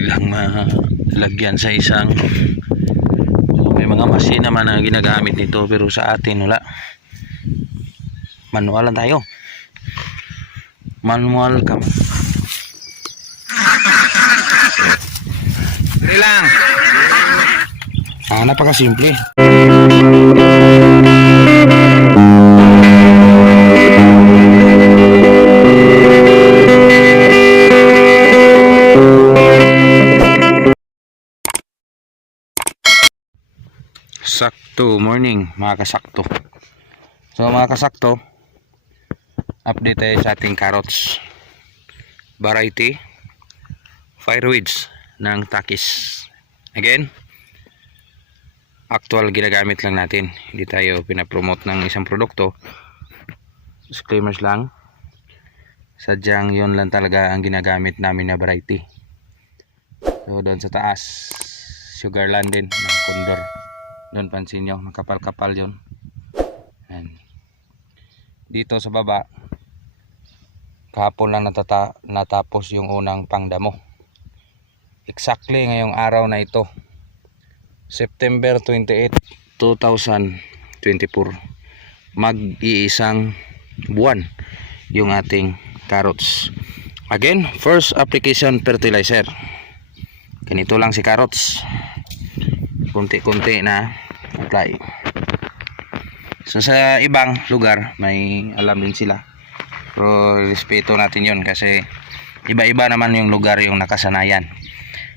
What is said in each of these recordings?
lang malagyan sa isang, may mga machine naman na ginagamit nito, pero sa atin wala, manual lang tayo, manual ka. Dali lang. Napakasimple. Sakto morning mga kasakto. So mga kasakto, update tayo sa ating carrots variety fireweeds ng Takis. Again, actual ginagamit lang natin, hindi tayo pinapromote ng isang produkto. Disclaimers lang, sadyang yun lang talaga ang ginagamit namin na variety. So doon sa taas, Sugarland din ng Condor. Doon pansin nyo, makapal-kapal yun. Ayan. Dito sa baba, kahapon lang natapos yung unang pangdamo. Exactly ngayong araw na ito, September 28, 2024, mag-iisang buwan yung ating carrots. Again, first application fertilizer. Ganito lang si carrots, kunti-kunti na apply. So sa ibang lugar may alam din sila, pero respeto natin yun kasi iba-iba naman yung lugar, yung nakasanayan.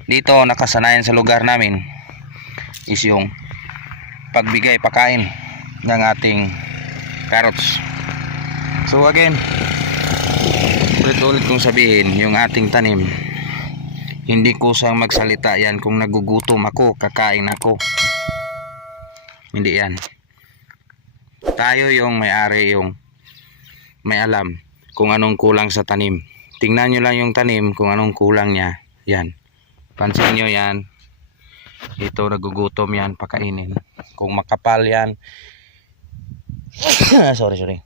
Dito nakasanayan sa lugar namin is yung pagbigay pakain ng ating carrots. So again, ulit-ulit kong sabihin, yung ating tanim, hindi ko sang magsalita yan kung nagugutom ako, kakain ako. Hindi yan. Tayo yung may-ari, yung may alam kung anong kulang sa tanim. Tingnan nyo lang yung tanim kung anong kulang niya. Yan. Pansin nyo yan. Ito nagugutom yan, pakainin. Kung makapal yan sorry.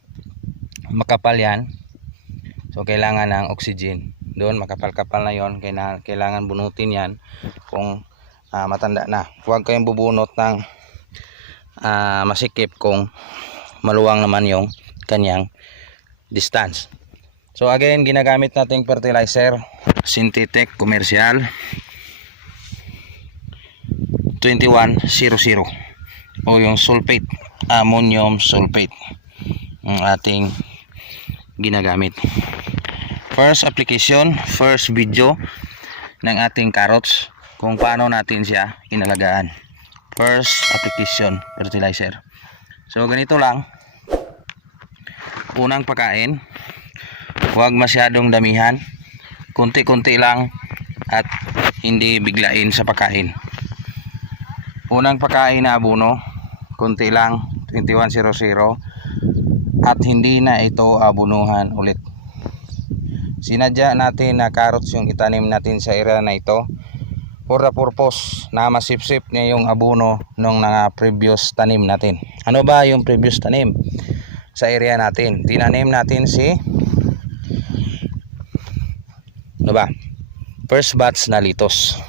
Makapal yan, so kailangan ng oxygen. Doon makapal-kapal na yon, kailangan bunutin yan kung matanda na. Huwag kayong bubunot ng masikip kung maluwang naman yung kanyang distance. So again, ginagamit nating fertilizer synthetic commercial 2100 o yung sulfate, ammonium sulfate ang ating ginagamit. First application, first video ng ating carrots kung paano natin siya inalagaan. First application fertilizer. So ganito lang, unang pagkain, huwag masyadong damihan, kunti-kunti lang at hindi biglain sa pagkain. Unang pagkain na abono, kunti lang, 2100, at hindi na ito abonuhan ulit. Sinadya natin na carrots yung itanim natin sa area na ito for the purpose na masipsip niya yung abono nung previous tanim natin. Ano ba yung previous tanim sa area natin? Tinanim natin si first batch na litos.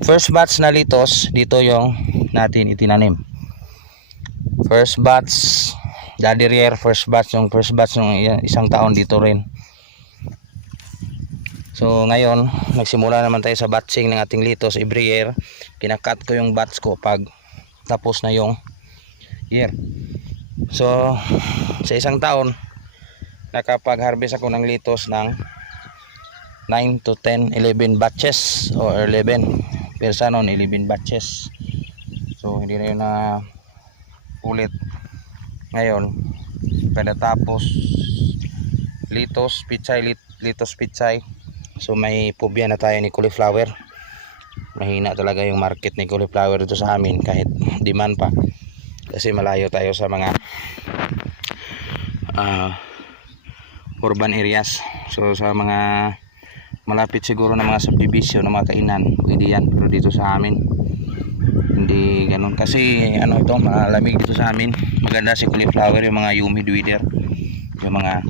First batch na litos, dito yung natin itinanim. First batch, Daddy Rier, first batch yung isang taon dito rin. So ngayon, nagsimula naman tayo sa batching ng ating litos every year. Kinakat ko yung batch ko pag tapos na yung year. So sa isang taon, nakapag-harvest ako ng litos ng 9 to 10, 11 batches o 11 persa noon, 11 batches. So hindi na yun na ulit. Ngayon, kada tapos litos pichay, litos pichay. So may pubya na tayo ni cauliflower. Mahina talaga yung market ni cauliflower dito sa amin, kahit demand pa, kasi malayo tayo sa mga urban areas. So sa mga malapit siguro na mga subdivision na mga kainan, pwede yan. Pero dito sa amin hindi ganun, kasi ito, malamig dito sa amin. Maganda si cauliflower, yung mga humid weather, yung mga.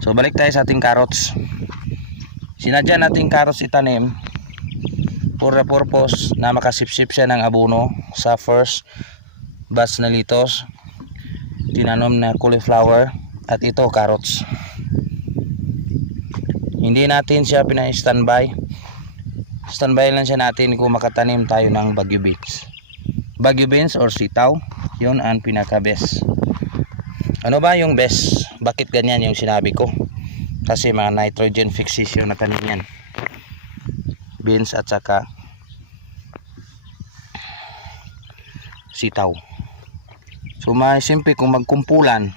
So balik tayo sa ating carrots. Sinadya nating carrots itanim for the purpose na makasipsip siya ng abono sa first batch na litos, tinanom na cauliflower at ito carrots. Hindi natin siya pina-standby. Standby lang siya natin kung makatanim tayo ng bagyo beans. Bagyo beans or sitaw, yun ang pinaka best. Ano ba yung best? Bakit ganyan yung sinabi ko? Kasi mga nitrogen fixation na tanim yan. Beans at saka sitaw. So simple kung magkumpulan,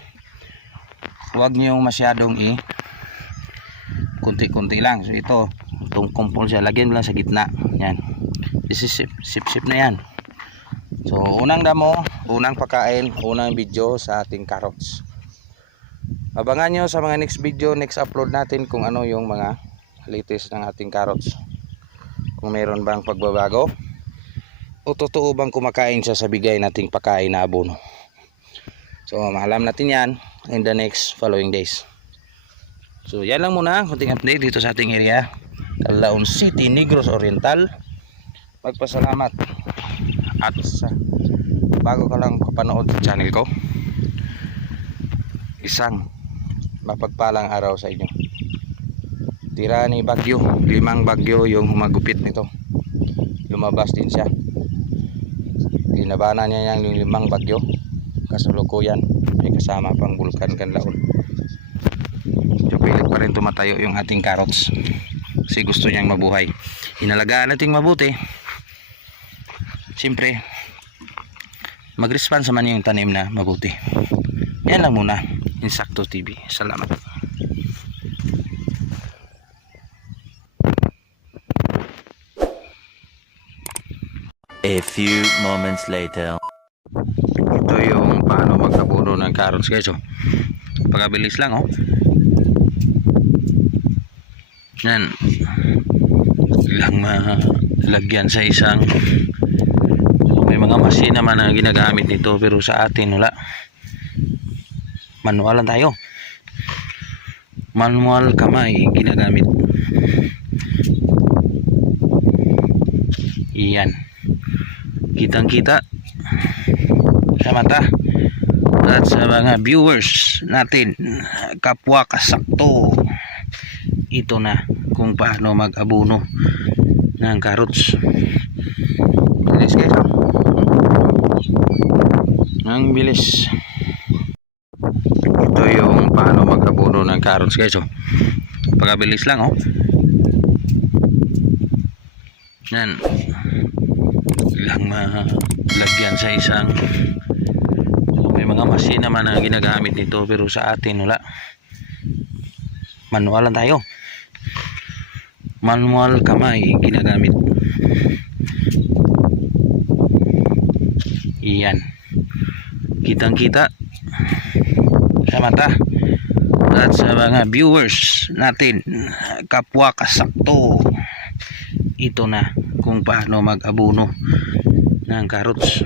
huwag nyo masyadong kunti-kunti lang. So itong kumpul siya, lagyan lang sa gitna. Yan. Sip-sip na yan. So unang damo, unang pagkain, unang video sa ating carrots. Abangan nyo sa mga next video, next upload natin kung ano yung mga latest ng ating carrots. Kung meron bang pagbabago o totoo bang kumakain siya sa bigay nating pagkain na abono. So maalam natin yan in the next following days. So yan lang muna, kunting update dito sa ating area, Calaon City, Negros Oriental. Magpasalamat at sa bago ka lang kapanood sa channel ko, isang mapagpalang araw sa inyo. Tira ni bagyo, 5 bagyo yung humagupit nito. Lumabas din siya. Linabanan niya yung 5 bagyo. Kasalukuyan may kasama pang bulkan Canlaon. So pilit pa rin tumatayo yung ating carrots kasi gusto niyang mabuhay. Inalagaan natin mabuti. Siyempre mag-response naman yung tanim na mabuti. Yan lang muna. Insakto TV. Salamat. A few moments later. Ito yung paano mag-abono ng carrots guys. So, pagkabilis lang yan lang malagyan sa isang, may mga machine naman na ginagamit nito pero sa atin wala, manual lang tayo, manual kamay ginagamit. Iyan, kitang kita sa mata at sa mga viewers natin, kapwa kasakto. Ito na kung paano mag-abono ng carrots. Bilis guys, ang bilis. Ito yung paano mag-abono ng carrots guys. Pagkabilis lang yan lang malagyan sa isang, may mga machine naman na ginagamit nito pero sa atin wala, manual lang tayo, manual kamay ginagamit. Iyan, kitang kita sa mata at sa mga viewers natin, kapwa kasakto. Ito na kung paano mag-abono ng carrots.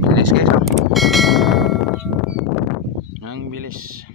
Bilis guys, ang bilis.